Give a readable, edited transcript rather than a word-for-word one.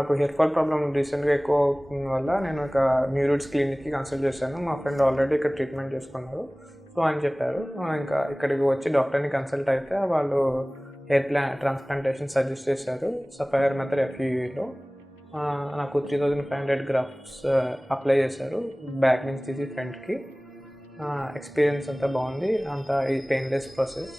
నాకు hair fall problem రీసెంట్గా ఎక్కువ అవుతున్న వల్ల నేను ఒక న్యూరోడ్స్ క్లినిక్కి కన్సల్ట్ చేశాను. మా ఫ్రెండ్ ఆల్రెడీ ఇక్కడ ట్రీట్మెంట్ చేసుకున్నారు. సో ఆయన చెప్పారు, ఇంకా ఇక్కడికి వచ్చి డాక్టర్ని కన్సల్ట్ అయితే వాళ్ళు హెయిర్ ట్రాన్స్ప్లాంటేషన్ సజెస్ట్ చేశారు సఫైర్ మెథడ్ FUEలో. నాకు 3500 గ్రాఫ్ట్స్ అప్లై చేశారు, బ్యాక్ నుంచి తీసి ఫ్రంట్కి. ఎక్స్పీరియన్స్ అంతా బాగుంది, అంతా ఈ పెయిన్లెస్ ప్రాసెస్.